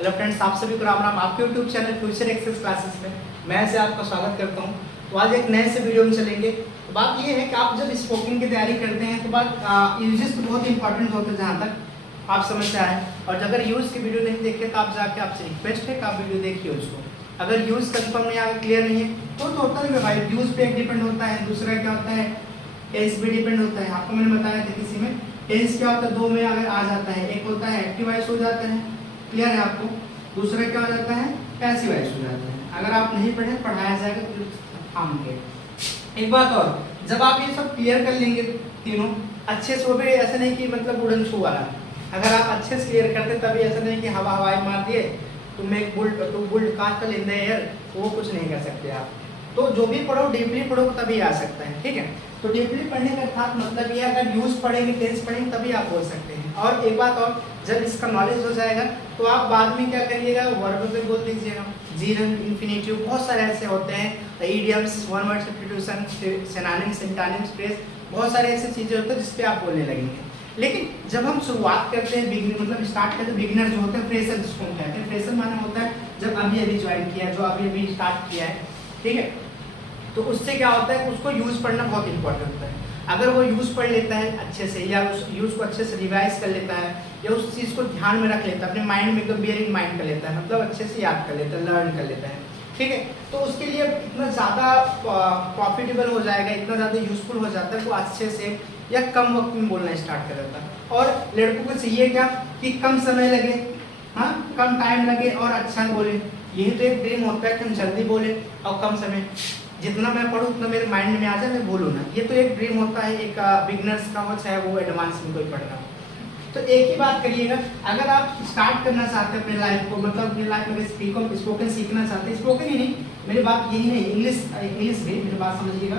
Hello friends, आप सभी को राम राम। आपके YouTube channel future access classes में मैं से आपका स्वागत करता हूं। तो आज एक नए से वीडियो में चलेंगे। तो बात ये है कि आप जब स्पोकन की तैयारी करते हैं तो बात यूजेस तो बहुत इंपॉर्टेंट होते हैं जहाँ तक आप समझ से आए। और अगर यूज़ की वीडियो नहीं देखे तो आप जाके आपसे रिक्वेस्ट है कि आप वीडियो देखिए उसको। अगर यूज़ कंफर्म नहीं आया, क्लियर नहीं है तो होता नहीं भाई। यूज़ पे एक डिपेंड होता है, दूसरा क्या होता है टेंस भी डिपेंड होता है। आपको मैंने बताया था किसी में टेंस क्या होता है, दो में अगर आ जाता है, एक होता है एक्टिव वॉइस हो जाता है, क्लियर है आपको, दूसरा क्या हो जाता है पैसिव वॉइस हो जाता है। अगर आप नहीं पढ़े पढ़ाया जाएगा तो काम के। एक बात और, जब आप ये सब क्लियर कर लेंगे तीनों अच्छे से, वो भी ऐसा नहीं कि मतलब उड़न छू वाला, अगर आप अच्छे से क्लियर करते तभी ऐसा नहीं कि हवाई मार दिए तुम एक built castle in the air, वो कुछ नहीं कर सकते आप। तो जो भी पढ़ो डीपली पढ़ो तभी आ सकता है, ठीक है। तो डीपली पढ़ने का अर्थात मतलब ये अगर यूज पढ़ेंगे टेंस पढ़ेंगे तभी आप बोल सकते हैं। और एक बात और, जब इसका नॉलेज हो जाएगा तो आप बाद में क्या करिएगा, वर्ब पे बोल दीजिएगा, जीरन इन्फिनेटिव, बहुत सारे ऐसे होते हैं, idioms, one word substitution, synonyms, antonyms, phrase, बहुत सारे ऐसे चीजें होते हैं जिसपे आप बोलने लगेंगे। लेकिन जब हम शुरुआत करते हैं, बिगिनर मतलब स्टार्ट करते हैं, बिगिनर जो होते हैं, फ्रेशर जिसको हम कहते हैं, फ्रेशर माने होता है जब अभी ज्वाइन किया, जो अभी स्टार्ट किया है, ठीक है। तो उससे क्या होता है, उसको यूज पढ़ना बहुत इंपॉर्टेंट होता है। अगर वो यूज पढ़ लेता है अच्छे से, या उस यूज को अच्छे से रिवाइज कर लेता है, या उस चीज़ को ध्यान में रख लेता है, अपने माइंड में एकदम बियरिंग माइंड कर लेता है, मतलब अच्छे से याद कर लेता है, लर्न कर लेता है, ठीक है। तो उसके लिए इतना ज़्यादा प्रॉफिटेबल हो जाएगा, इतना ज़्यादा यूजफुल हो जाता है, वो अच्छे से या कम वक्त में बोलना स्टार्ट कर देता है। और लड़कों को चाहिए क्या कि कम समय लगे, हाँ कम टाइम लगे और अच्छा बोले। यही तो एक ड्रीम होता है कि हम जल्दी बोले और कम समय, जितना मैं पढ़ूँ उतना मेरे माइंड में आ जाए, मैं बोलूँ ना। ये तो एक ड्रीम होता है एक बिगनर्स का हो, चाहे वो एडवांस में कोई पढ़ रहा हो। तो एक ही बात करिएगा, अगर आप स्टार्ट करना चाहते हैं अपने लाइफ को, मतलब अपनी लाइफ में स्पोकन सीखना चाहते हैं, स्पोकन ही नहीं, मेरी बात यही नहीं, इंग्लिश भी, मेरी बात समझिएगा,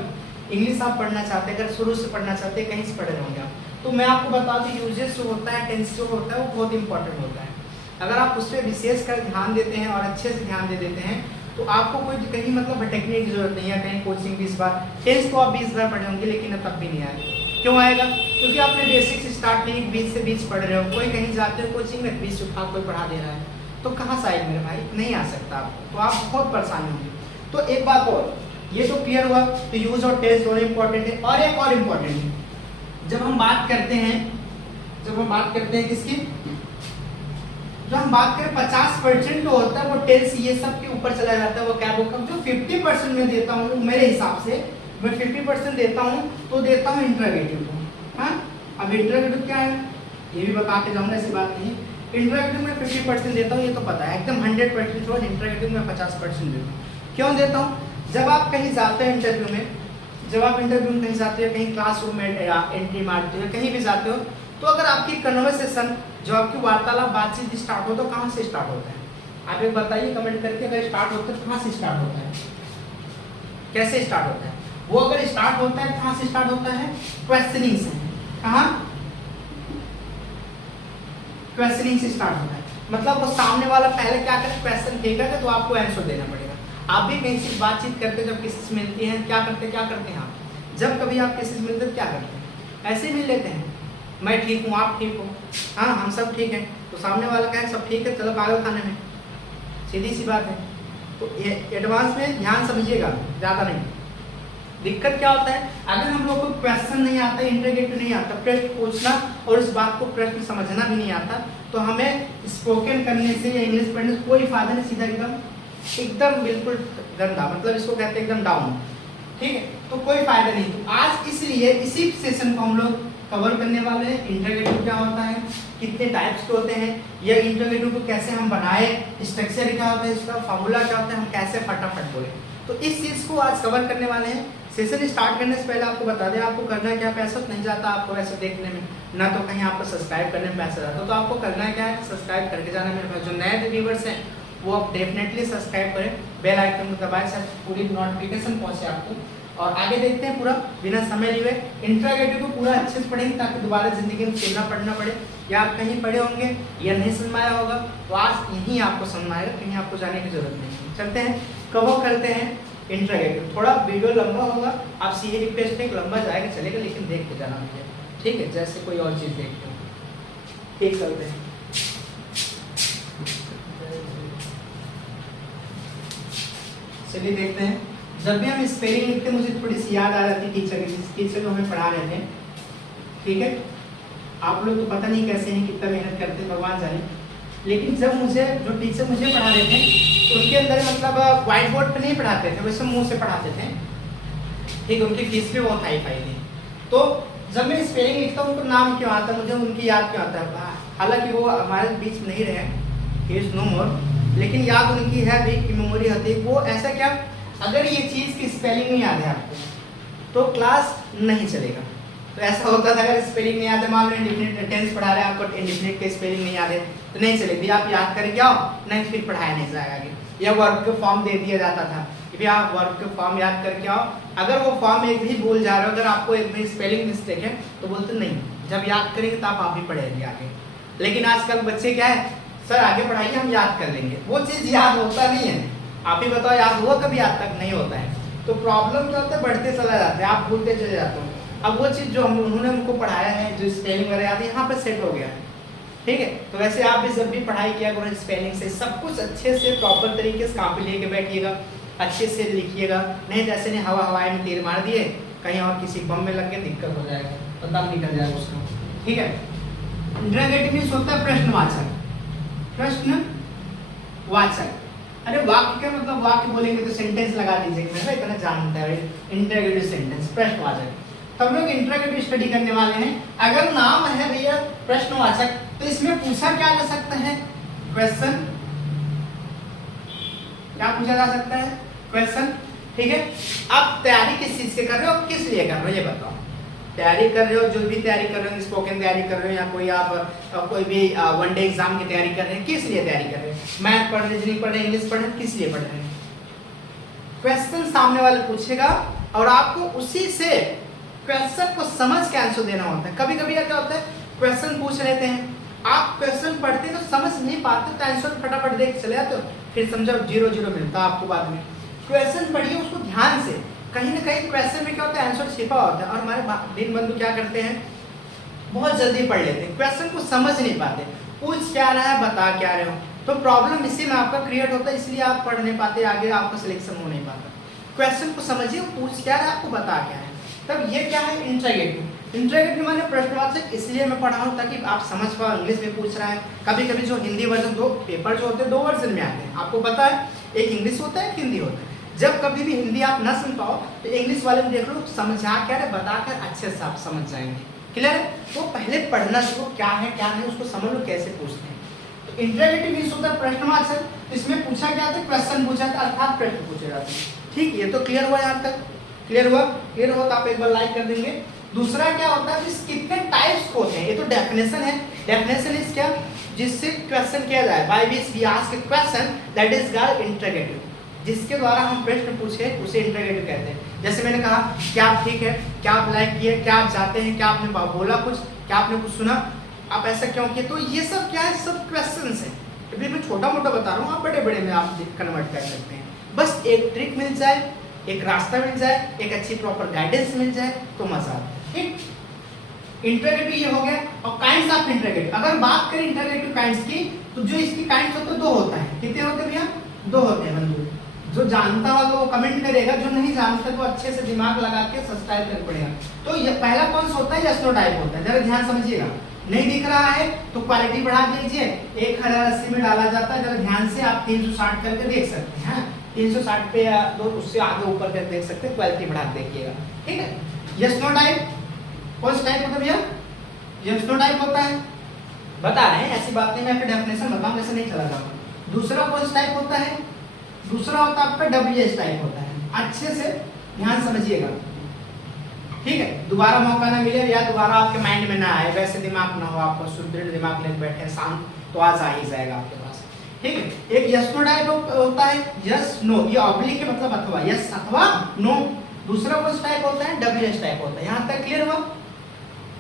इंग्लिश आप पढ़ना चाहते हैं, अगर शुरू से पढ़ना चाहते हैं, कहीं से पढ़ रहे होंगे आप, तो मैं आपको बता दूँ यूजेस जो होता है, टेंस जो होता है, वो बहुत इंपॉर्टेंट होता है। अगर आप उस पर विशेष कर ध्यान देते हैं और अच्छे से ध्यान दे देते हैं तो आपको कोई कहीं मतलब भटकने की जरूरत नहीं है, कहीं कोचिंग 20 बार, टेंस तो आप 20 बार पढ़े होंगे लेकिन तब भी नहीं आएगा। क्यों आएगा? क्योंकि आपने बेसिक से स्टार्ट नहीं, 20 से 20 पढ़ रहे हो। कोई कहीं जाते हो कोचिंग में 20 उठा कोई पढ़ा दे रहा है, तो कहाँ से आएगा मेरे भाई, नहीं आ सकता आपको, तो आप बहुत परेशानी होंगे। तो एक बात और, ये तो क्लियर हुआ, तो यूज और टेंस दोनों इंपॉर्टेंट है। और एक और इम्पॉर्टेंट है, जब हम बात करते हैं किसकी, जो हम बात करें 50% जो होता है वो टेंस ये सब के ऊपर चला जाता है, वो क्या वो कम, जो 50% में देता हूँ मेरे हिसाब से, मैं 50% देता हूँ तो देता हूँ इंटरोगेटिव को। हाँ, अब इंटरोगेटिव क्या है ये भी बता के जाऊँगा, ऐसी बात नहीं। इंटरोगेटिव में 50% देता हूँ, ये तो पता है एकदम 100% छोड़, इंटरोगेटिव में 50% देता हूँ। क्यों देता हूँ? जब आप कहीं जाते हैं इंटरव्यू में, जब आप इंटरव्यू में कहीं जाते हो, कहीं क्लासरूम में एंट्री मारते हो, कहीं भी जाते हो, तो अगर आपकी कन्वर्सेशन, जो आपकी वार्तालाप बातचीत स्टार्ट हो तो कहाँ से स्टार्ट होता है? आप एक बताइए कमेंट करके, अगर स्टार्ट होता है तो कहाँ से स्टार्ट होता है, कैसे स्टार्ट होता है? वो अगर स्टार्ट होता है कहाँ से स्टार्ट होता है? क्वेश्चनिंग से। कहाँ? क्वेश्चनिंग से स्टार्ट होता है। मतलब वो सामने वाला पहले क्या करे, क्वेश्चन फेंकेगा तो आपको आंसर देना पड़ेगा। आप भी कहीं से बातचीत करते, जब किसी से मिलती हैं क्या करते हैं आप? जब कभी आप किसी से मिलते क्या करते हैं? ऐसे मिल लेते हैं, मैं ठीक हूँ आप ठीक हो, हाँ हम सब ठीक हैं, तो सामने वाला कहे सब ठीक है चलो पागल खाने में, सीधी सी बात है। तो ये एडवांस में ध्यान समझिएगा, ज़्यादा नहीं। दिक्कत क्या होता है, अगर हम लोग को क्वेश्चन नहीं आता, इंटरोगेटिव नहीं आता, प्रश्न पूछना और इस बात को प्रश्न समझना भी नहीं आता, तो हमें स्पोकन करने से या इंग्लिश पढ़ने से कोई फायदा नहीं, सीधा एकदम बिल्कुल गंदा, मतलब इसको कहते हैं एकदम डाउन, ठीक है। तो कोई फायदा नहीं। तो आज इसलिए इसी सेशन को हम लोग कवर करने वाले हैं। इंटरोगेटिव क्या होता है, कितने टाइप्स के होते हैं, या इंटरोगेटिव को कैसे हम बनाए, स्ट्रक्चर क्या होता है, इसका फॉर्मूला क्या होता है, हम कैसे फटाफट बोले, तो इस चीज़ को आज कवर करने वाले हैं। सेशन स्टार्ट करने से पहले आपको बता दें, आपको करना क्या, पैसा तो नहीं जाता आपको ऐसे देखने में, ना तो कहीं आपको सब्सक्राइब करने में पैसा जाता, तो आपको करना क्या है, सब्सक्राइब करके जाना। मेरे पास जो नए व्यूवर्स हैं वो आप डेफिनेटली सब्सक्राइब करें, बेल आइकन को दबाएं, सर पूरी नोटिफिकेशन पहुँचे आपको। और आगे देखते हैं पूरा बिना समय लिए इंटरोगेटिव को पूरा अच्छे से पढ़ेंगे, ताकि दोबारा जिंदगी में खेलना पढ़ना पड़े, या आप कहीं पढ़े होंगे या नहीं समझ आया होगा, तो आज यहीं आपको समझ आएगा, कहीं आपको जाने की जरूरत नहीं। चलते हैं कवर करते हैं इंटरोगेटिव। थोड़ा वीडियो लंबा होगा, आपसे ये रिक्वेस्ट है कि लंबा जाएगा चलेगा, लेकिन देख के जाना मुझे, ठीक है, जैसे कोई और चीज़ देखते हो। ठीक चलते हैं। चलिए देखते हैं। जब भी हम स्पेलिंग लिखते मुझे थोड़ी सी याद आ जाती टीचर जो हमें पढ़ा रहे थे। ठीक है, आप लोग तो पता नहीं कैसे हैं, कितना मेहनत करते भगवान जाने, लेकिन जब मुझे जो टीचर मुझे पढ़ा रहे थे उनके अंदर मतलब व्हाइट बोर्ड पे नहीं पढ़ाते थे, वैसे मुंह से पढ़ाते थे। ठीक है, उनकी फीस भी बहुत हाई फाई थी। तो जब मैं स्पेलिंग लिखता हूँ उनको नाम क्यों आता है, मुझे उनकी याद क्यों आता है। हालांकि वो हमारे बीच नहीं रहे, ही इज नो मोर, लेकिन याद उनकी है भी कि मेमोरी होती है। वो ऐसा क्या, अगर ये चीज़ की स्पेलिंग नहीं याद है आपको तो क्लास नहीं चलेगा। तो ऐसा होता था, अगर स्पेलिंग नहीं याद है, मान लो इंडेफिनिट टेंस पढ़ा रहे हैं आपको, इंडेफिनिट की स्पेलिंग नहीं याद है तो नहीं चलेगी। आप याद करके आओ, नहीं फिर पढ़ाया नहीं जाएगा आगे। या वर्ब का फॉर्म दे दिया जाता था कि भी आप वर्ब के फॉर्म याद करके आओ, अगर वो फॉर्म एक भी भूल जा रहे हो, अगर आपको एक भी स्पेलिंग मिस्टेक है तो बोलते नहीं, जब याद करेंगे तो आप ही पढ़ेंगे आगे। लेकिन आजकल बच्चे क्या है, सर आगे पढ़ाइए हम याद कर लेंगे, वो चीज़ याद होता नहीं है। आप ही बताओ, याद हुआ कभी? आज तक नहीं होता है। तो प्रॉब्लम क्या होता है, बढ़ते चला जाता है, आप भूलते चले जाते हो। अब वो चीज़ जो उन्होंने हमको पढ़ाया है, जो स्पेलिंग वगैरह याद है, यहाँ पर सेट हो गया है। ठीक है, तो वैसे आप भी जब भी पढ़ाई किया करो स्पेलिंग से, सब कुछ अच्छे से प्रॉपर तरीके से कॉपी लेके बैठिएगा, अच्छे से लिखिएगा। नहीं तो ऐसे नहीं हवाई में तीर मार दिए, कहीं और किसी बम में लग के दिक्कत हो जाएगा, पता निकल जाएगा उसका। ठीक है, इंटरोगेटिव मींस होता है प्रश्नवाचक। प्रश्नवाचक, अरे वाक्य क्या मतलब, वाक्य बोलेंगे तो सेंटेंस लगा दीजिए, मैं इतना जानता है इंटरोगेटिव सेंटेंस, प्रश्नवाचक। तो हम लोग इंटरोगेटिव स्टडी करने वाले हैं। अगर नाम है भैया प्रश्नवाचक तो इसमें पूछा क्या जा सकता है, क्वेश्चन। क्या पूछा जा सकता है, क्वेश्चन। ठीक है, आप तैयारी किस चीज से कर रहे हो, किस लिए कर रहे हो ये बताओ। तैयारी कर रहे हो, जो भी तैयारी कर रहे हो, स्पोकन तैयारी कर रहे हो या कोई आप कोई भी वन डे एग्जाम की तैयारी कर रहे हैं, किस लिए तैयारी कर रहे हैं, मैथ पढ़ रहे, रीजनिंग पढ़ रहे, इंग्लिश पढ़ रहे, किस लिए पढ़ रहे हैं। क्वेश्चन सामने वाले पूछेगा और आपको उसी से क्वेश्चन को समझ के आंसर देना होता है। कभी कभी क्या होता है, क्वेश्चन पूछ लेते हैं, आप क्वेश्चन पढ़ते तो समझ नहीं पाते तो आंसर फटाफट देख चले जाते हो, फिर समझो 0-0 मिलता आपको बाद में। क्वेश्चन पढ़िए उसको ध्यान से, कहीं ना कहीं क्वेश्चन में क्या होता है, आंसर छिपा होता है। और हमारे दिन बंधु क्या करते हैं, बहुत जल्दी पढ़ लेते हैं, क्वेश्चन को समझ नहीं पाते, पूछ क्या रहा है बता क्या रहे हो। तो प्रॉब्लम इसी में आपका क्रिएट होता है, इसलिए आप पढ़ नहीं पाते, आगे आपका सिलेक्शन हो नहीं पाता। क्वेश्चन को समझिए, पूछ क्या रहा है, आपको बता क्या है। तब ये क्या है, इंटरोगेटिव। इंटरोगेटिव माने प्रश्नवाचक, इसलिए मैं पढ़ा हूँ ताकि आप समझ पाओ। इंग्लिश में पूछ रहा है, कभी कभी जो हिंदी वर्जन, दो पेपर जो होते हैं 2 वर्जन में आते हैं, आपको पता है, एक इंग्लिश होता है, एक हिंदी होता है। जब कभी भी हिंदी आप ना सुन पाओ तो इंग्लिश वाले में देख लो, समझा क्या है बताकर अच्छे से आप समझ जाएंगे। क्लियर है, वो पहले पढ़ना सीखो, क्या है क्या नहीं उसको समझ लो, कैसे पूछते हैं। तो इंटरोगेटिव मींस होता है प्रश्नवाचक, इसमें पूछा क्या था, क्वेश्चन पूछा था, अर्थात प्रश्न पूछे जाते हैं। ठीक, ये तो क्लियर हुआ यहाँ तक, क्लियर हुआ। क्लियर हुआ तो आप एक बार लाइक कर देंगे। दूसरा क्या होता है, कितने टाइप्स होते हैं, ये तो डेफिनेशन है। डेफिनेशन इज क्या, जिससे क्वेश्चन किया जाए, by which we ask a question that is called interrogative. जिसके द्वारा हम प्रश्न पूछे उसे इंटरोगेटिव कहते हैं। जैसे मैंने कहा, क्या आप ठीक है, क्या आप लाइक किए, क्या आप जाते हैं, क्या आपने बोला कुछ, क्या आपने कुछ सुना, आप ऐसा क्यों किए। तो ये सब क्या है, सब क्वेश्चंस हैं। अभी मैं छोटा मोटा बता रहा हूँ, आप बड़े बड़े में आप कन्वर्ट कर सकते हैं। बस एक ट्रिक मिल जाए, एक रास्ता मिल जाए, एक अच्छी प्रॉपर गाइडेंस मिल जाए तो मजा आता है। ठीक, इंटरोगेटिव ये हो गया। और काइंड्स ऑफ इंटरोगेटिव, अगर बात करें इंटरोगेटिव काइंड्स की, तो जो इसकी काइंड्स होते हैं 2 होता है। कितने होते हैं भैया, 2 होते हैं बंधु। जो जानता हो तो वो कमेंट करेगा, जो नहीं जानता तो अच्छे से दिमाग लगा के सब्सक्राइब करना पड़ेगा। तो ये पहला कौन सा होता है, यस नो टाइप होता है। जरा ध्यान समझिएगा, नहीं दिख रहा है तो क्वालिटी बढ़ा दीजिए, 1080 में डाला जाता है, जरा ध्यान से आप 360 करके देख सकते हैं। 360 पे या 2 उससे आगे ऊपर कर देख सकते हैं, क्वालिटी बढ़ा देखिएगा। ठीक है, यस नो टाइप कौन सा टाइप होता है भैया, यस नो टाइप होता है, बता रहे हैं, ऐसी बात नहीं, मैं आपको डेफिनेशन बताऊं, वैसे नहीं चला जाऊंगा। दूसरा कौन सा टाइप होता है, दूसरा होता है आपका WH टाइप होता है। अच्छे से ध्यान समझिएगा, ठीक है, दोबारा मौका ना मिले या दोबारा आपके माइंड में ना आए, वैसे दिमाग ना हो, आपको सुदृढ़ दिमाग लेकर बैठे शांत, तो आज आ ही जाएगा आपके पास। ठीक है, एक यस नो टाइप होता है, यस नो, ये ऑब्लिक के मतलब अथवा, यस अथवा नो। दूसरा कौन सा टाइप होता है, WH टाइप होता है। यहाँ तक क्लियर हुआ।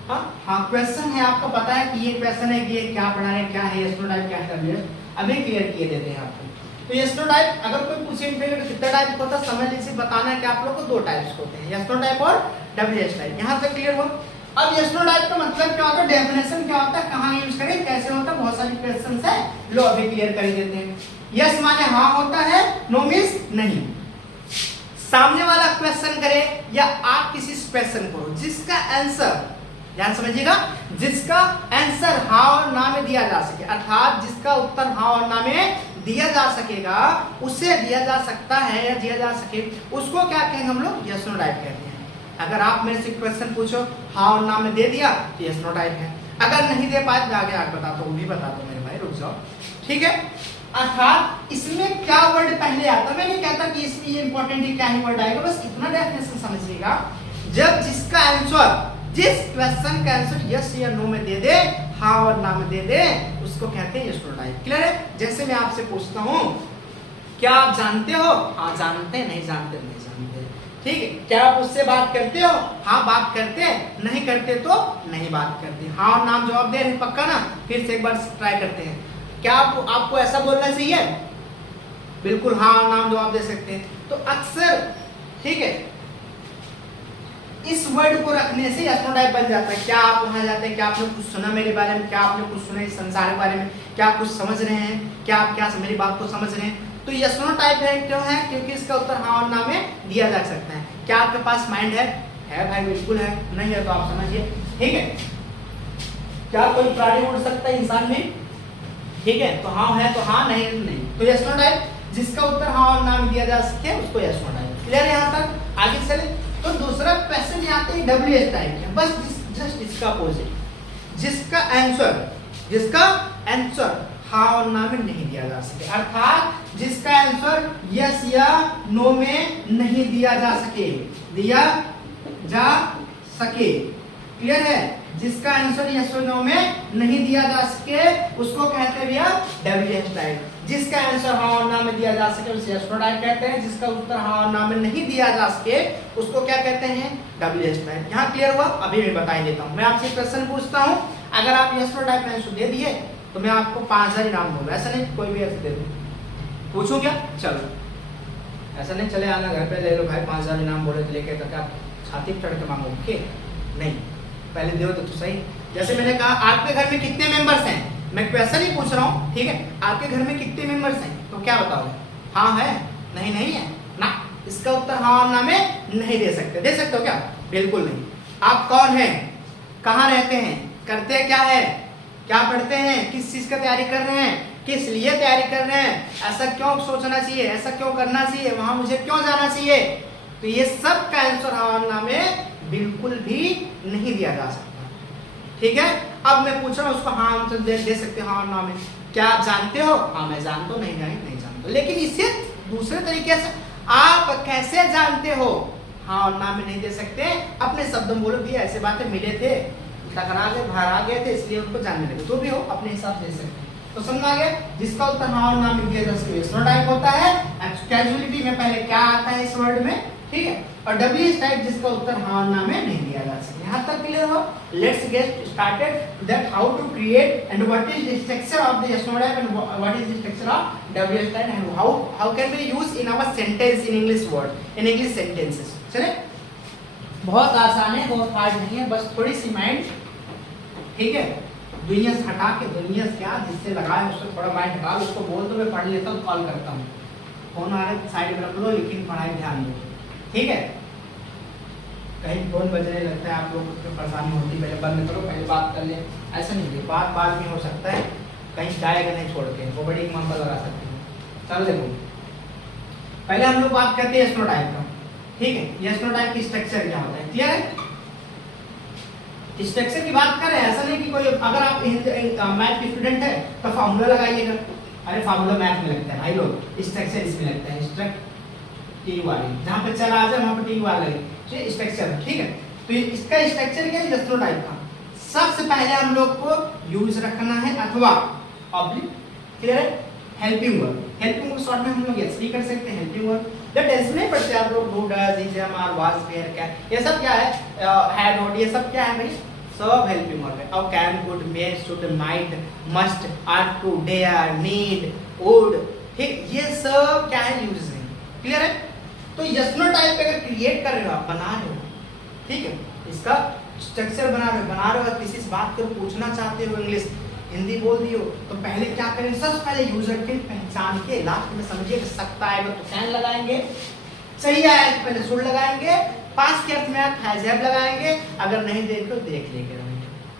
हाँ, क्वेश्चन है, आपको पता है कि ये क्वेश्चन है कि ये क्या पढ़ा है, क्या है यस नो टाइप, क्या है WH, अभी क्लियर किए देते हैं आपको। तो यस नो टाइप, अगर कोई पूछे इंटरोगेटिव कितना टाइप होता है, समझ लीजिए, बताना है कि आप लोग को 2 टाइप्स होते हैं, यस नो टाइप और WH टाइप। यहाँ तक क्लियर हो। अब यस नो टाइप का मतलब क्या होता है, डेफिनेशन क्या होता है, कहाँ यूज करें, कैसे होता है, बहुत सारी क्वेश्चंस है, लो अभी क्लियर कर देते हैं। यस माने हाँ होता है, नो मींस नहीं। सामने वाला क्वेश्चन करे या आप किसी क्वेश्चन करो जिसका आंसर, ध्यान समझिएगा, जिसका आंसर हाँ और ना में दिया जा सके, अर्थात जिसका उत्तर हाँ और ना में दिया जा सकेगा, उसे दिया जा सकता है या दिया जा सके, उसको क्या कहेंगे हम लोग, यस नो टाइप कहते हैं। अगर आप मेरे से क्वेश्चन पूछो हाँ और ना में दे दिया तो यस नो टाइप है, अगर नहीं दे पाए तो आगे आप बता दो, वो भी बता दो मेरे भाई, रुक जाओ, ठीक है। अर्थात इसमें क्या वर्ड पहले आता, मैं नहीं कहता कि इसमें ये इंपॉर्टेंट है क्या ही वर्ड आएगा, बस इतना डेफिनेशन समझिएगा। जब जिसका आंसर, जिस क्वेश्चन का आंसर यस या नो में दे दे, हाँ और ना में दे दे, उसको कहते हैं यस नो टाइप। क्लियर है? जैसे मैं आपसे पूछता हूँ क्या आप जानते हो, हाँ जानते हैं, नहीं जानते नहीं जानते, ठीक है। क्या आप उससे बात करते हो, हाँ बात करते हैं, नहीं करते तो नहीं बात करते। हाँ और नाम जवाब दे रहे पक्का ना, फिर से एक बार ट्राई करते हैं। क्या आपको ऐसा बोलना चाहिए, बिल्कुल हाँ और नाम जवाब दे सकते हैं। तो अक्सर, ठीक है, इस वर्ड को रखने से यस नो टाइप बन जाता है। क्या आप वहां जाते हैं, क्या आपने कुछ सुना मेरे बारे में, क्या आपने कुछ सुना इस संसार के बारे में, क्या आप कुछ समझ रहे हैं, क्या आप क्या मेरी बात को समझ रहे हैं, तो यस नो टाइप है। क्यों है? क्योंकि इसका उत्तर हाँ और ना में दिया जा सकता है। क्या आपके पास माइंड है भाई, बिल्कुल है, नहीं है तो आप समझिए, ठीक है। क्या कोई प्राणी उड़ सकता है, इंसान भी, ठीक है, तो हाँ है तो हाँ, नहीं नहीं, तो यस नो टाइप। जिसका उत्तर हाँ और ना में दिया जा सके उसको यस नो टाइप। क्लियर है यहाँ तक? आगे चले तो दूसरा क्वेश्चन यहाँ पे WH टाइप है, बस जस्ट इसका अपोजिट, जिसका आंसर हाँ और ना में नहीं दिया जा सके, अर्थात जिसका आंसर यस या नो में नहीं दिया जा सके, क्लियर है? जिसका आंसर यस और नो में नहीं दिया जा सके उसको कहते हैं भैया WH टाइप। जिसका आंसर हाँ और ना में दिया जा सके उसे यस नो टाइप कहते हैं। जिसका उत्तर हाँ और ना में नहीं दिया जा सके उसको क्या कहते हैं, WH टाइप। यहाँ क्लियर हुआ? अभी मैं बता ही देता हूँ। मैं आपसे क्वेश्चन पूछता हूँ, अगर आप यस नो टाइप में आंसर दे दिए तो मैं आपको 5000 इनाम दूंगा, ऐसा नहीं कोई भी ऐसे दे दूँ। पूछूं क्या? चलो, ऐसा नहीं चले आना घर पे ले लो भाई 5000 इनाम बोले तो लेके, तो क्या छाती चढ़ के मांगो? ओके नहीं, पहले दो तो सही। जैसे मैंने कहा आपके घर में कितने मेंबर्स हैं, मैं क्वेश्चन ही पूछ रहा हूँ, ठीक है। आपके घर में कितने मेंबर्स हैं, तो क्या बताओगे? हाँ है, नहीं नहीं है ना। इसका उत्तर हाँ और ना में नहीं दे सकते। दे सकते हो क्या? बिल्कुल नहीं। आप कौन हैं, कहाँ रहते हैं, करते क्या है, क्या पढ़ते हैं, किस चीज का तैयारी कर रहे हैं, किस लिए तैयारी कर रहे हैं, ऐसा क्यों सोचना चाहिए, ऐसा क्यों करना चाहिए, वहां मुझे क्यों जाना चाहिए, तो ये सब का आंसर हाँ और ना में बिल्कुल भी नहीं दिया जा सकता, ठीक है। अब मैं पूछ रहा हूँ उसको हाँ आंसर दे सकते हाँ और ना में। क्या आप जानते हो? हाँ मैं जानता हूँ, नहीं जानता। लेकिन इसे दूसरे तरीके से आप कैसे जानते हो, हाँ और ना में नहीं दे सकते। अपने शब्दों में बोलो भी ऐसे बातें मिले थे, टकरा गए, बाहर आ गए थे, इसलिए उनको जानने लगे, तो भी हो अपने हिसाब से दे सकते हैं। तो समझ आ गया? जिसका उत्तर हाँ और ना में दिया जा सकता है यस नो टाइप होता है। कैजुअलिटी में पहले क्या आता है इस वर्ड में, ठीक है। और WH टाइप जिसका उत्तर हाँ और ना में नहीं दिया जा सकता। यहाँ तक क्लियर हो? Let's get started that how to create and what is the structure of the yes no type and what is the structure of WH type and how can we use in our sentence in English word, in English sentences. चले, बहुत आसान है, बहुत hard नहीं है, बस थोड़ी सी mind, ठीक है, दुनिया से हटा के, दुनिया से क्या जिससे लगाए उससे थोड़ा माइंड हटा लो, उसको बोल दो मैं पढ़ लेता हूँ, कॉल करता हूँ, फोन आ रहा है साइड में रख लो, लेकिन पढ़ाई ध्यान दो, ठीक है। कहीं फोन बजने लगता है आप लोगों को परेशानी होती है, पहले बंद करो, पहले बात कर ले, ऐसा नहीं है, बात बाद में हो सकता है, कहीं जाएगा नहीं छोड़ के, वो बड़ी एग्जाम्पल लगा सकते हैं। चल देखो, पहले हम लोग बात करते हैं यस नो टाइप का, ठीक है। यस नो टाइप की स्ट्रक्चर क्या होता है, क्लियर है? स्ट्रक्चर की बात करें, ऐसा नहीं कि कोई, अगर आप मैथ के स्टूडेंट है तो फार्मूला लगाइएगा, अरे फार्मूला मैथ में लगता है भाई लोग, स्ट्रक्चर इसमें लगता है, टी वाली जहाँ पे चला आ जाए वहाँ पे टी वाला लगे, स्ट्रक्चर, ठीक है। तो इसका स्ट्रक्चर क्या है यस नो टाइप का? सबसे पहले हम लोग को यूज रखना है अथवा ऑब्लिक, क्लियर है। Helping verb, helping verb short में हम लोग यस भी कर सकते हैं, हेल्पिंग वर्ब। जब टेंस नहीं पढ़ते आप लोग, who does, is, am, are, was, were, can, ये सब क्या है, हैड, वुड, ये सब क्या है भाई, सब हेल्पिंग वर्ब है। अब can, could, may, should, might, must, are to, dare, need, would, ठीक, ये सब क्या है, यूज है, क्लियर है। तो यस नो टाइप अगर क्रिएट कर रहे हो, आप बना रहे हो, ठीक है, इसका स्ट्रक्चर बना रहे हो, किसी से बात करो, पूछना चाहते हो, इंग्लिश हिंदी बोल दियो, तो पहले क्या करें, सबसे पहले यूजर के पहचान के, लास्ट में समझिए सकता है तो कैन लगाएंगे, सही आया तो पहले शुड लगाएंगे, पास्ट के अर्थ में आप हैज हैव लगाएंगे, अगर नहीं देख लो देख लेंगे,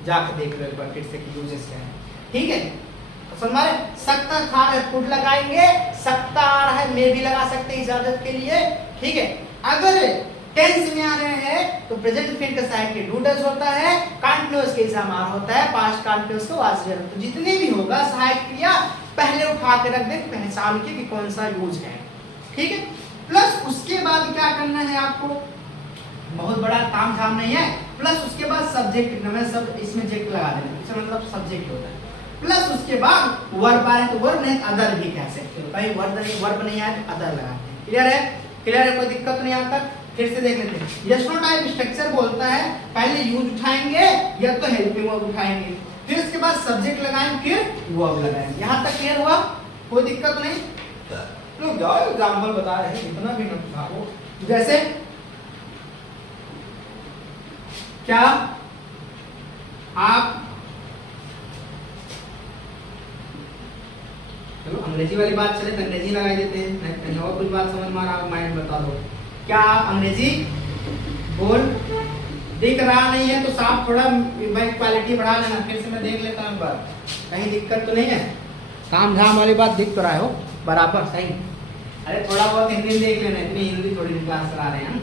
जाकर देख लो एक बार फिर से कि यूजेस क्या है। ठीक है, तो समझ में सकता था है कुड लगाएंगे, सकता आ रहा है मे भी लगा सकते हैं इजाजत के लिए। ठीक है, अगर टेंस में आ रहे हैं तो प्रेजेंट फिर का सहायक के डू डज होता है, कंटीन्यूअस के इजामार होता है, पास्ट कंटीन्यूअस का वाज वेयर। तो जितने भी होगा सहायक क्रिया पहले उठा के रख दें, पहचान के कि कौन सा यूज है। ठीक है, प्लस उसके बाद क्या करना है आपको, बहुत बड़ा ताम झाम नहीं है, प्लस उसके बाद सब्जेक्ट में सब इसमें जेक्ट लगा देना, इसका मतलब सब्जेक्ट होता है। प्लस उसके बाद वर्ब आए तो वर्ब नहीं अदर भी कह सकते हो, भाई वर्ब नहीं आए तो अदर लगाते हैं। क्लियर है? क्लियर है, कोई दिक्कत नहीं आता। फिर से देख लेते हैं, यस नो टाइप स्ट्रक्चर बोलता है पहले यूज उठाएंगे या तो हेल्पिंग वर्ब उठाएंगे, फिर उसके बाद सब्जेक्ट लगाएंगे, फिर वर्ब लगाएंगे। यहां तक क्लियर हुआ? कोई दिक्कत नहीं? लोग जाओ एग्जांपल बता रहे हैं, इतना भी मत भागो। जैसे क्या आप, चलो अंग्रेजी वाली बात चले तो अंग्रेजी लगा देते हैं, नहीं और कुछ बात समझ में आ रहा माइंड बता दो। क्या आप अंग्रेजी बोल दिख रहा नहीं है तो साफ थोड़ा भाई क्वालिटी बढ़ा लेना, फिर से मैं देख लेता हूँ एक बार, कहीं दिक्कत तो नहीं है? काम झाम वाली बात दिख तो रहा हो बराबर सही? अरे थोड़ा बहुत हिंदी देख लेना, इतनी हिंदी थोड़ी क्लास करा रहे हैं हम।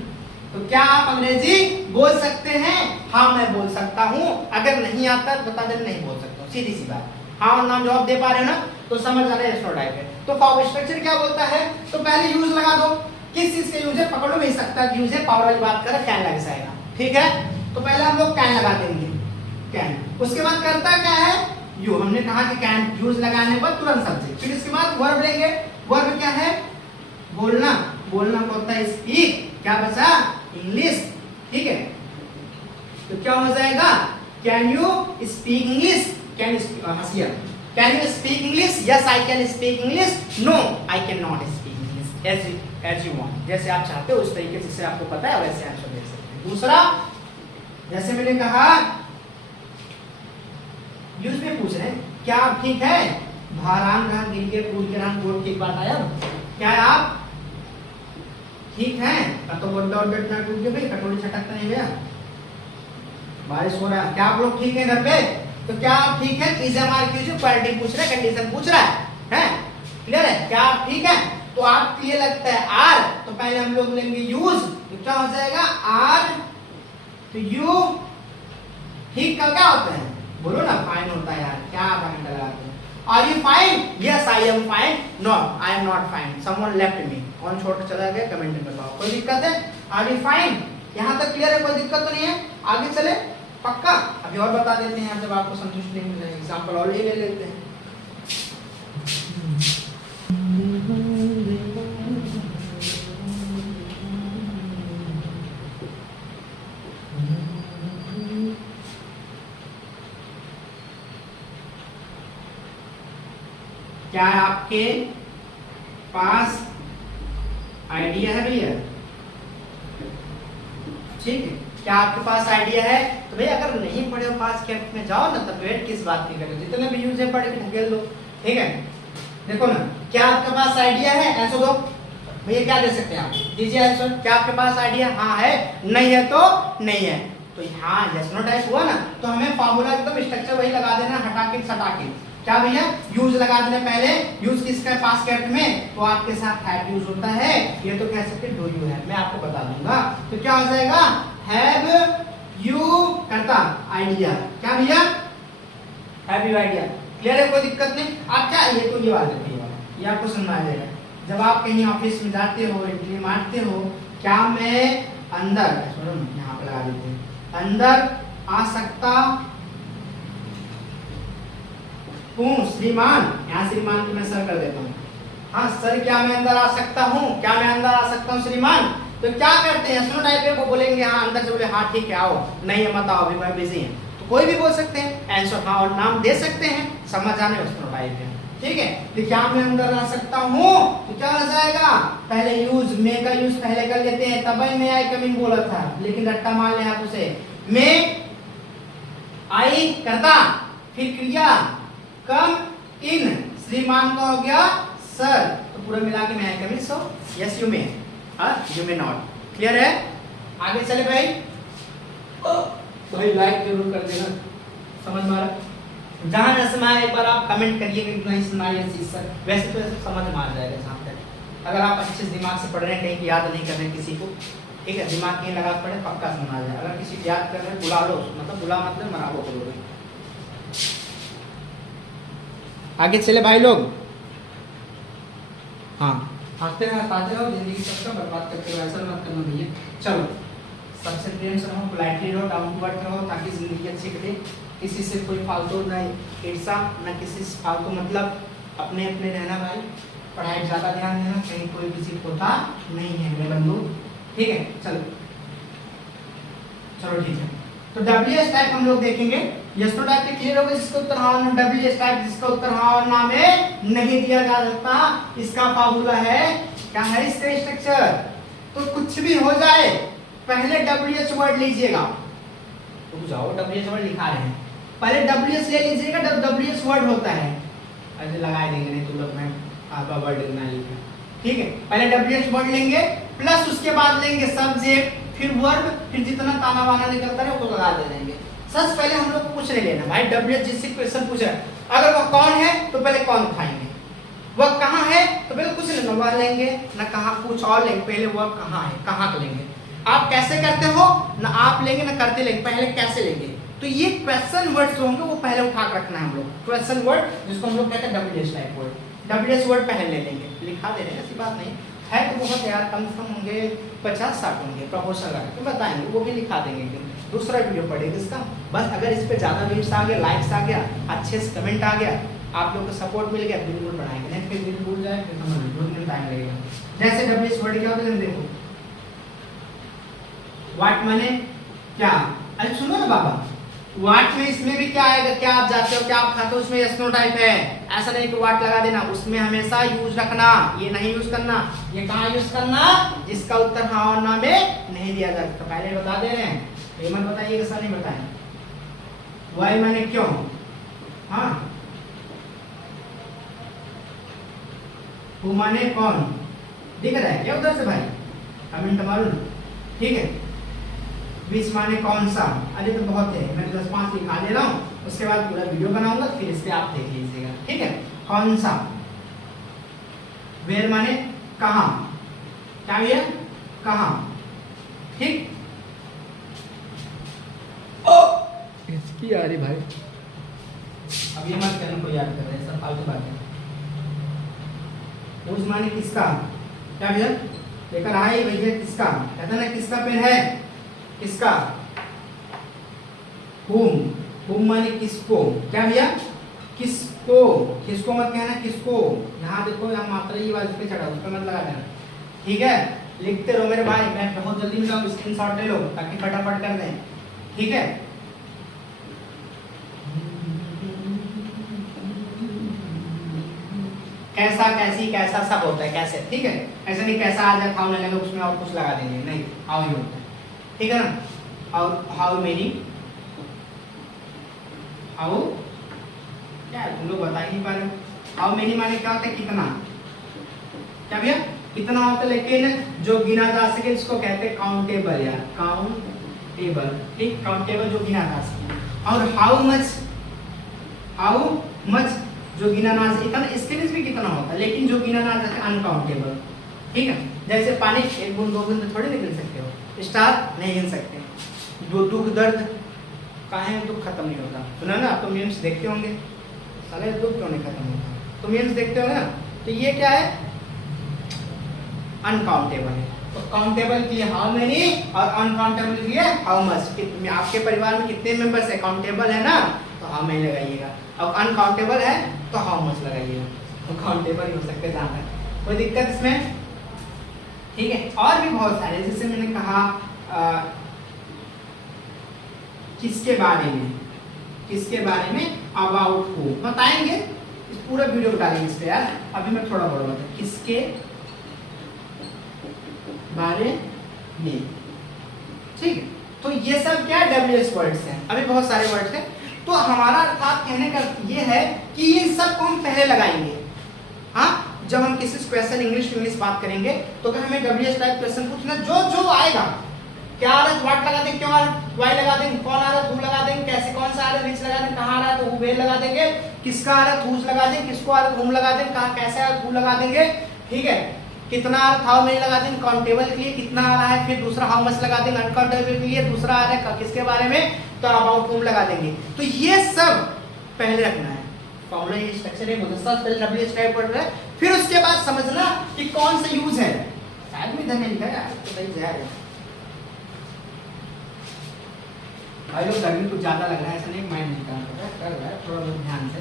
तो क्या आप अंग्रेजी बोल सकते हैं? हाँ मैं बोल सकता हूँ, अगर नहीं आता तो बता देना नहीं बोल सकता हूँ, सीधी सी बात। हाँ और नाम जवाब दे पा रहे हो ना, तो समझ आ रहा है स्टोर टाइप है। तो पावर स्ट्रक्चर क्या बोलता है, तो पहले यूज लगा दो, किस चीज के यूज है पकड़ो नहीं सकता, यूज है पावर वाली बात कर, कैन लग जाएगा। ठीक है, तो पहले हम लोग कैन लगा देंगे, कैन। उसके बाद करता क्या है, यू, हमने कहा कि कैन यूज लगाने पर तुरंत सब्जेक्ट, फिर इसके बाद वर्ब लेंगे। वर्ब क्या है, बोलना, बोलना को होता है स्पीक, क्या बचा, इंग्लिश। ठीक है, तो क्या हो जाएगा, can you speak English, can हंसिया, can you speak English, yes I can speak English, no I can not speak English, as you want, जैसे आप चाहते हो उस तरीके से आपको पता है वैसे आंसर दे सकते हैं। दूसरा, जैसे मैंने कहा यूज में पूछ रहे हैं, क्या आप ठीक है, भारान रहा गिर के टूट के रहा बोर्ड, ठीक बात आया, क्या आप ठीक है? तो बड्डा उड्डा टूट के भाई कटोरी छटकता नहीं गया, बारिश हो रहा है, क्या आप लोग ठीक है घर पे? तो क्या आप ठीक है, इज हमारे क्वेश्चन क्वालिटी पूछ रहा है, कंडीशन पूछ रहा है? क्लियर है? क्या आप ठीक है? तो आपको ये लगता है आर, तो पहले हम लोग लेंगे यूज, तो क्या हो जाएगा आर, तो यू ठीक का क्या होता है, बोलो ना, फाइन होता है यार, क्या फाइन लगाते हैं? Are you fine? Yes I am fine, no I am not fine, someone left me, कौन छोड़ के चला गया कमेंट में बताओ, कोई दिक्कत है? Are you fine? यहाँ तक क्लियर है, कोई दिक्कत तो नहीं है? आगे चले पक्का? अभी और बता देते हैं, जब आपको संतुष्टि नहीं मिलेगी एग्जांपल और ले लेते हैं। क्या आपके पास आइडिया है भैया? ठीक है, क्या आपके पास आइडिया है? तो भैया अगर नहीं पढ़े हो पास के अर्थ में जाओ ना, तब वेट किस बात की करें, जितने भी यूज है पढ़ के ढकेल दो। ठीक है, देखो ना, क्या आपके पास आइडिया है, आंसर दो भैया, क्या दे सकते हैं आप, दीजिए आंसर। क्या आपके पास आइडिया हाँ है, नहीं है तो नहीं है, तो हाँ यस नो टाइप हुआ ना, तो हमें फॉर्मूला एकदम स्ट्रक्चर वही लगा देना, हटा के सटा के, क्या भैया यूज लगा देना पहले, यूज किसका पास के अर्थ में, तो आपके साथ हैव यूज होता है, ये तो कह सकते हैं डू यू हैव, मैं आपको बता दूंगा, तो क्या हो जाएगा, हैव यू करता आइडिया, क्या भैया हैव यू आइडिया। क्लियर है, कोई दिक्कत नहीं? आप क्या ये तो ये वाला ये आपको समझ आ जाएगा, जब आप कहीं ऑफिस में जाते हो, एंट्री मारते हो, क्या मैं अंदर, यहाँ पे लगा देते हैं, अंदर आ सकता हूँ श्रीमान, यहाँ श्रीमान को मैं सर कर देता हूँ, हाँ सर क्या मैं अंदर आ सकता हूँ, क्या मैं अंदर आ सकता हूँ श्रीमान, तो क्या करते हैं सुनो टाइप को बोलेंगे हाँ अंदर से, बोले हाँ ठीक है आओ, नहीं है मत आओ अभी मैं बिजी हैं, तो कोई भी बोल सकते हैं आंसर हाँ और नाम दे सकते हैं, समझ आने सुनो टाइप है। ठीक है, तो क्या मैं अंदर आ सकता हूँ, तो क्या हो जाएगा, पहले यूज, मे का यूज पहले कर लेते हैं, तभी मैं आई कमिंग बोला था, लेकिन रट्टा मान ले हाथ उसे, मैं आई करता, फिर क्रिया कम इन, श्रीमान का हो गया सर, तो पूरा मिला के मैं I coming, so yes you may, you may not. Clear है? आगे चले भाई। भाई लाइक जरूर कर देना, समझ में आ रहा? जहाँ न समाए एक बार आप कमेंट करिएगा कि नहीं समाए इस चीज पर। वैसे तो ऐसे समझ में आ जाएगा जहाँ तक, अगर आप अच्छे से दिमाग से पढ़ रहे हैं, कहीं याद नहीं कर रहे हैं किसी को, ठीक है, दिमाग कहीं लगा पड़े पक्का समझ आ जाए। अगर किसी को याद कर रहे हैं बुला लो, मतलब बुला मतलब मना लो करोगे। आगे चले भाई लोग। हाँ, हंसते रहो, जिंदगी सबका बर्बाद करते रहो, ऐसा मत करना भैया। चलो, सबसे प्रेम से रहो, पोलाइटली रहो, डाउन टू अर्थ रहो, ताकि जिंदगी अच्छी कटे। किसी से कोई फालतू न ईर्षा, न किसी से फालतू मतलब, अपने अपने रहना भाई। पढ़ाई ज़्यादा ध्यान देना, कहीं कोई किसी को होता नहीं है मेरे बंधु, ठीक है। चलो चलो ठीक है। तो WH टाइप हम लोग देखेंगे। यस नो टाइप के क्लियर होगा, जिसका उत्तर हाँ और WH टाइप जिसका उत्तर हाँ और ना में नहीं दिया जा सकता। इसका फार्मूला है, क्या है इसका स्ट्रक्चर? तो कुछ भी हो जाए पहले WH वर्ड लीजिएगा। तो जाओ, WH वर्ड लिखा रहे हैं, पहले WH ले लीजिएगा जब WH वर्ड होता है। ऐसे लगाए देंगे, नहीं तो लोग मैं आपका वर्ड ना लिखा, ठीक है। पहले WH वर्ड लेंगे, प्लस उसके बाद लेंगे सब्जेक्ट, फिर वर्ब, फिर जितना ताना बाना निकलता है वो लगा दे देंगे। सच पहले हम लोग को कुछ नहीं लेना भाई। WH जिससे क्वेश्चन पूछा, अगर वो कौन है तो पहले कौन उठाएंगे, वह कहाँ है तो पहले कुछ नहीं वह लेंगे, ना कहाँ कुछ और लेंगे, पहले वह कहाँ है, कहाँ का लेंगे। आप कैसे करते हो, ना आप लेंगे ना करते लेंगे, पहले कैसे लेंगे। तो ये क्वेश्चन वर्ड्स होंगे वो पहले उठा कर रखना है हम लोग। क्वेश्चन वर्ड जिसको हम लोग कहते हैं WH type word, WH word पहले ले लेंगे, लिखा दे रहे हैं, ऐसी बात नहीं है। तो बहुत यार कम से कम होंगे 50-60 होंगे प्रपोजल का, तो बताएंगे, वो भी लिखा देंगे। दूसरा वीडियो पढ़ेगा इसका। बस अगर इस पे ज़्यादा व्यूज आ गया, लाइक्स आ गया, अच्छे से कमेंट आ गया, आप लोग को सपोर्ट मिल गया, बिल्कुल बढ़ाएंगे। नहीं फिर बिल्कुल भूल जाए, फिर समझ लो 2 दिन टाइम लगेगा। जैसे WH वर्ड क्या होता है देखो, व्हाट माने क्या। अरे सुनो ना बाबा, व्हाट में इसमें भी क्या आएगा, क्या आप जाते हो, क्या आप खाते हो, उसमें यस नो टाइप है। ऐसा नहीं कि व्हाट लगा देना, उसमें हमेशा यूज रखना, ये नहीं यूज करना। ये कहाँ यूज करना, जिसका उत्तर हाँ और ना में नहीं दिया जा सकता। पहले बता दे रहे हैं, ये मत बताइए ऐसा नहीं बताएं। वाई माने क्यों, हाँ। हु माने कौन, दिख रहा है क्या उधर से भाई, कमेंट मारो, ठीक है। विच माने कौन सा, अरे तो बहुत है, मैं 10-5 लिखा दे रहा हूँ, उसके बाद पूरा वीडियो बनाऊंगा, फिर इस पे आप देख लीजिएगा, ठीक है। कौन सा। वेयर माने कहाँ, क्या भैया, कहाँ, ठीक। इसकी यारी भाई, अब ये मत कहना कोई याद कर रहे हैं, सब फालतू बात है। उस माने किसका, क्या भैया, लेकर आए भैया किसका, कहता ना किसका पेन है, किसका। whom माने किसको, क्या भैया, किसको। किसको मत कहना, किसको। यहाँ देखो, यहाँ मात्रा ही वाले पे चढ़ा, उस पर मत लगा देना, ठीक है। लिखते रहो मेरे भाई, मैं बहुत जल्दी मिलाऊंगा, स्क्रीनशॉट ले लो ताकि फटाफट कर दें, ठीक है। कैसा, कैसी, कैसा सब होता है, कैसे, ठीक है। ऐसा नहीं कैसा आ जाए, खाओ लगे उसमें और कुछ लगा देंगे, नहीं, हाउ ही होता है, ठीक है ना। और हाउ मेनी, हाउ क्या तुम लोग बता ही नहीं पा रहे। हाउ मेनी माने क्या होता है, कितना, क्या भैया, कितना होता है। लेकिन जो गिना जा सके इसको कहते हैं काउंटेबल, यार काउंटेबल, ठीक, काउंटेबल जो गिना जा सके। और हाउ मच जो गिना ना सके, इतना, इसके लिए भी कितना होता है, लेकिन जो गिना ना सके अनकाउंटेबल, ठीक है। जैसे पानी 1 बूंद 2 बूंद थोड़ी निकल सकते हो, स्टार नहीं गिन सकते। दो दुख दर्द काहे दुख खत्म नहीं होता, सुना ना, आप तो मीम्स देखते होंगे, साले दुख क्यों नहीं खत्म होता, तो मीम्स देखते होंगे ना। तो ये क्या है, अनकाउंटेबल है। तो काउंटेबल की हाउ मेनी और अनकाउंटेबल की हाउ मच। आपके परिवार में कितने मेंबर्स है, काउंटेबल है ना तो हाउ मेनी लगाइएगा, और अनकाउंटेबल है तो हाउ मच लगाइएगा। तो काउंटेबल हो सकते जहाँ तक, कोई दिक्कत इसमें, ठीक है। और भी बहुत सारे, जैसे मैंने कहा किसके बारे में, अबाउट हु बताएंगे, इस पूरा वीडियो डालेंगे इस पे यार। अभी मैं थोड़ा बड़ा बताऊँ, किसके बारे में, ठीक है। तो ये सब क्या WH वर्ड्स हैं, अभी बहुत सारे वर्ड्स हैं। तो हमारा अर्थात कहने का ये है कि इन सब को हम पहले लगाएंगे, हाँ, जब हम किसी क्वेश्चन इंग्लिश बात करेंगे तो अगर हमें WH टाइप क्वेश्चन पूछना जो आएगा, क्या आ रहा है व्हाट लगा देंगे, क्यों आ रहा है व्हाई लगा देंगे, कौन आ रहा है हु लगा देंगे, कैसे कौन सा आ रहा है विच लगा देंगे, कहाँ आ रहा है तो हु वेयर लगा देंगे, किसका आ रहा है हुज लगा देंगे, किसको आ रहा है हुम लगा देंगे, कहाँ कैसे आ रहा है हु लगा देंगे, ठीक है। कितना आ रहा है हाउ मेनी लगा देंगे, काउंटेबल के लिए कितना आ रहा है, फिर दूसरा हाउ मच लगा देंगे, अनकाउंटेबल के लिए दूसरा आ रहा है किसके बारे में तो अबाउट हुम लगा देंगे। तो ये सब पहले रखना है, फॉर्मूला ये स्ट्रक्चर है, बहुत सारा पहले WH टाइप पढ़ रहा है, फिर उसके बाद समझना कि कौन सा यूज है। शायद में इधर नहीं लिखा है तो सही जहर है भाई लोग, गर्मी कुछ ज्यादा लग रहा है, ऐसा नहीं माइंड नहीं कर रहा है, थोड़ा बहुत ध्यान से।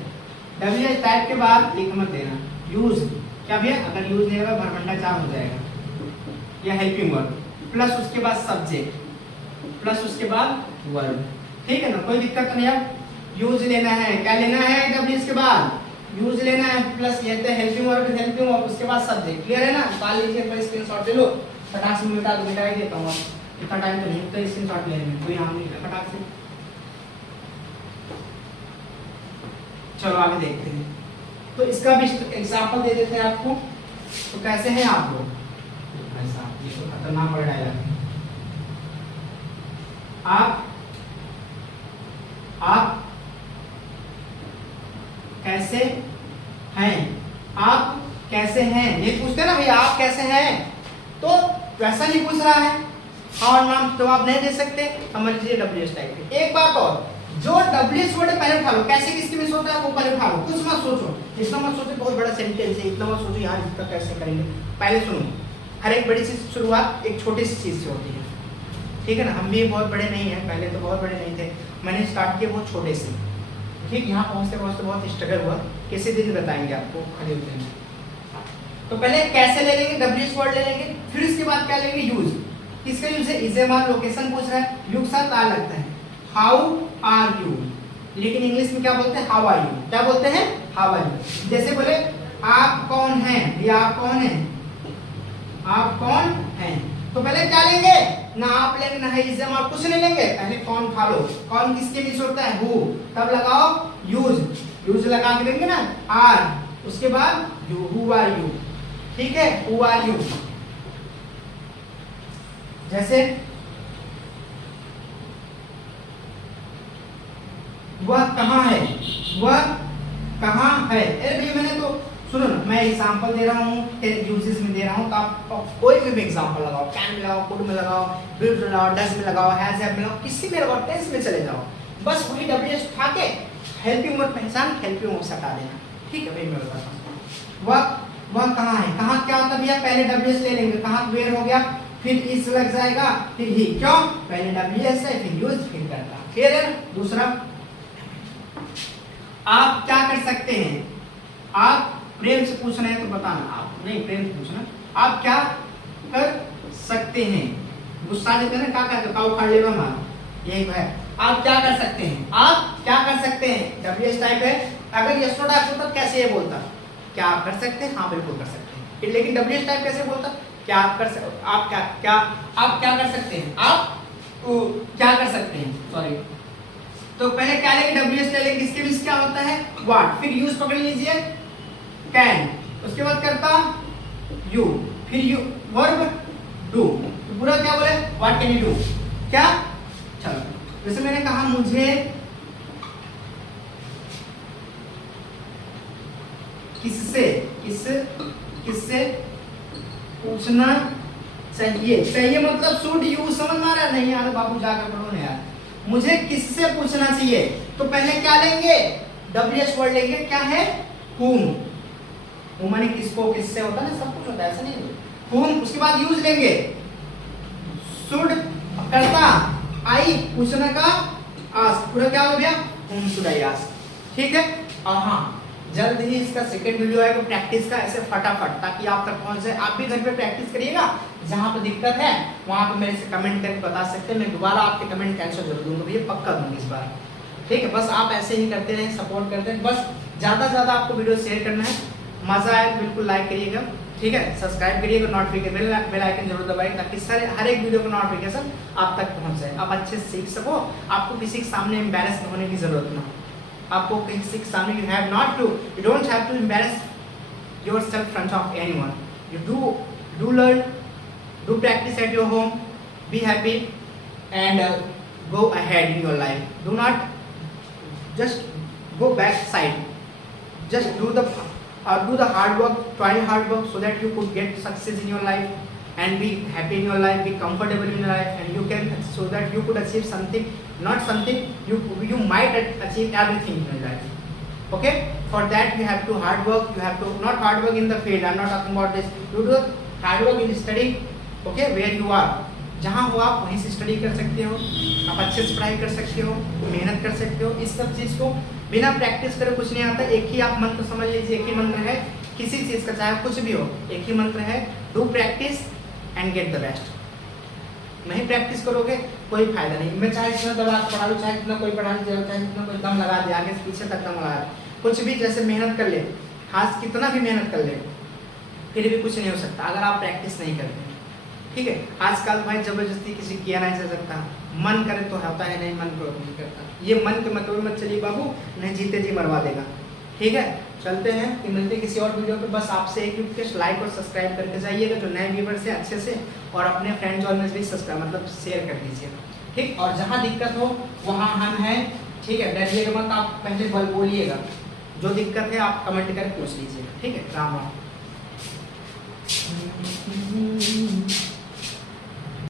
WH टाइप के बाद लिख मत देना यूज, क्या भैया अगर यूज नहीं होगा भरभंडा चार हो जाएगा, या हेल्पिंग वर्ब प्लस उसके बाद सब्जेक्ट प्लस उसके बाद वर्ब, ठीक है ना, कोई दिक्कत नहीं है। यूज लेना है, क्या लेना है WH के बाद यूज लेना है, प्लस ये तो हेल्पिंग वर्ब उसके बाद सब्जेक्ट, क्लियर है ना। निकाल लीजिए, स्क्रीनशॉट ले लो, फटाक से मिटा दो, मिटा ही देता हूँ, इतना टाइम तो नहीं तो स्क्रीनशॉट लेने में कोई हम नहीं है, फटाक से। चलो आगे देखते हैं, तो इसका भी एग्जांपल दे देते हैं आपको। तो कैसे हैं आप लोग, ऐसा ये तो खतरनाक वर्ड आएगा। आप कैसे हैं, आप कैसे हैं, ये पूछते हैं ना भैया आप कैसे हैं, तो वैसा नहीं पूछ रहा है, हाँ नाम तो आप नहीं दे सकते, समझ लीजिए WH टाइप के। एक बात और, जो WH वर्ड पहले उठा लो, कैसे किसकी मिस होता है वो पहले उठा लो, कुछ मत सोचो, इतना मत सोचो बहुत बड़ा सेंटेंस है, इतना मत सोचो यार इसका कैसे करेंगे, पहले सुनो। हर एक बड़ी चीज शुरुआत एक छोटी सी चीज से होती है, ठीक है ना। हम भी बहुत बड़े नहीं हैं, पहले तो बहुत बड़े नहीं थे, मैंने स्टार्ट किया बहुत छोटे से, ठीक, यहाँ पहुँचते पहुँचते बहुत स्ट्रगल हुआ, किसी दिन बताएंगे आपको खड़े होते हैं। तो पहले कैसे ले लेंगे, WH वर्ड ले लेंगे, फिर इसके बाद क्या लेंगे यूज, किसका यूज है, इज एम आर लोकेशन पूछ रहा है, यू के साथ आ लगता है, हाउ आर यू, लेकिन इंग्लिश में क्या बोलते हैं, हाउ आर यू, क्या बोलते हैं हाउ आर यू। जैसे बोले आप कौन हैं, या आप कौन हैं, आप कौन हैं, तो पहले क्या लेंगे, ना आप लेंगे ना इज एम आर, कुछ नहीं लेंगे, पहले कौन उठा लो, कौन किसके बीच होता है हु, तब लगाओ यूज लगा के देंगे ना आर, उसके बाद यू, हु आर यू, ठीक है, हु आर यू। जैसे वह कहाँ है, वह कहाँ है, अरे भाई मैंने तो सुनो ना, मैं एग्जांपल दे रहा हूँ, यूजेस में दे रहा हूँ, तो आप कोई भी एग्जांपल लगाओ, कैन में लगाओ, कुड में लगाओ, विल में लगाओ, डज में लगाओ, हैज हैव में लगाओ, किसी में लगाओ, टेंस में चले जाओ, बस वही WH उठा के हेल्पिंग वर्ब पहचान हेल्पिंग वर्ब हटा देना, ठीक है भाई। मैं बताता हूँ वह कहाँ है, कहाँ क्या होता है भैया, पहले WH ले लेंगे, कहाँ वेयर हो गया, फिर इस लग जाएगा, फिर ही, क्यों पहले WH है फिर यूज फिर करता, फिर है दूसरा। आप क्या कर सकते हैं, आप प्रेम से पूछना है तो बताना, आप नहीं प्रेम से पूछना, आप क्या कर सकते हैं, गुस्सा देते हैं ना, क्या करते हो उखाड़ ले हमारा, यही है, आप क्या कर सकते हैं, आप क्या कर सकते हैं, WH टाइप है। अगर यस नो टाइप होता क्या ये बोलता, क्या आप कर सकते हैं, हाँ बिल्कुल कर सकते हैं, लेकिन WH टाइप कैसे बोलता, क्या आप कर सकते, आप क्या कर सकते हैं, आप क्या कर सकते हैं, सॉरी। तो पहले क्या लेंगे, WH ले लेंगे, इसके बीच क्या होता है व्हाट, फिर यूज पकड़ लीजिए कैन, उसके बाद करता यू, फिर यू वर्ब डू, तो पूरा क्या बोले व्हाट कैन यू डू, क्या, चलो जैसे मैंने कहा मुझे किससे पूछना चाहिए मतलब शुड यू, समझ में आ रहा नहीं यार बाबू जाकर पढ़ो ना यार, मुझे किससे पूछना चाहिए, तो पहले क्या लेंगे WH वर्ड लेंगे, क्या है whom, माने किसको, किससे होता है ना, सब कुछ होता है ऐसा नहीं, whom, उसके बाद यूज लेंगे, should करता, आई पूछने का, ask, पूरा क्या हो गया whom should I ask, ठीक है। और हाँ जल्द ही इसका सेकंड वीडियो आएगा प्रैक्टिस का, ऐसे फटाफट, ताकि आप तक पहुंच जाए, आप भी घर पे प्रैक्टिस करिएगा, जहां पे दिक्कत है वहां पे मेरे से कमेंट करके बता सकते हैं, मैं दोबारा आपके कमेंट का आंसर जरूर दूंगा भैया, पक्का दूंगा इस बार, ठीक है। बस आप ऐसे ही करते रहें, सपोर्ट करते हैं, बस ज़्यादा से ज़्यादा आपको वीडियो शेयर करना है, मज़ा आए तो बिल्कुल लाइक करिएगा, ठीक है, सब्सक्राइब करिएगा, नोटिफिकेशन बेल आइकन जरूर दबाइए, ताकि हर एक वीडियो का नोटिफिकेशन आप तक पहुँच जाए, आप अच्छे से सीख सको, आपको किसी के सामने एम्बैरेस होने की जरूरत ना हो, आपको किसी के सामने you have not to, you don't have to embarrass yourself front of anyone. You do learn, do practice at your home, be happy, and go ahead in your life. Do not just go backside. Just do the hard work, try hard work, so that you could get success in your life and be happy in your life, be comfortable in your life, and you can, so that you could achieve something, not something, you might achieve everything in your life. Okay, for that you have to hard work. You have to not hard work in the field, I'm not talking about this. You do hard work in study. Okay, where you are, जहाँ हो आप वहीं से study कर सकते हो, आप अच्छे से पढ़ाई कर सकते हो, मेहनत कर सकते हो। इस सब चीज़ को बिना प्रैक्टिस करे कुछ नहीं आता। एक ही आप मंत्र समझ लीजिए, एक ही मंत्र है किसी चीज़ का, चाहे कुछ भी हो, एक ही मंत्र है, do practice and get the best. नहीं प्रैक्टिस करोगे कोई फायदा नहीं। मैं चाहे जितना दबा पढ़ा लूँ, चाहे जितना कोई पढ़ा चाहे जितना कोई दम लगा दे, आगे से पीछे तक दम लगा दे, कुछ भी, जैसे मेहनत कर ले, खास कितना भी मेहनत कर ले, फिर भी कुछ नहीं हो सकता अगर आप प्रैक्टिस नहीं करते। ठीक है, आजकल भाई जबरदस्ती किसी किया नहीं जा सकता, मन करे तो होता है, नहीं मन करो तो नहीं करता। ये मन के मतलब मत चलिए बाबू, नहीं जीते जी मरवा देगा। ठीक है, चलते हैं, कि मिलते हैं किसी और वीडियो पे। बस आपसे एक रिक्वेस्ट, लाइक और सब्सक्राइब करके जाइएगा जो नए व्यूवर्स हैं अच्छे से, और अपने फ्रेंड्स और में भी सब्सक्राइब मतलब शेयर कर दीजिएगा। ठीक, और जहाँ दिक्कत हो वहाँ हम हैं। ठीक है, डरिएगा मत, आप पहले बोलिएगा, जो दिक्कत है आप कमेंट करके पूछ लीजिएगा। ठीक है, राम राम।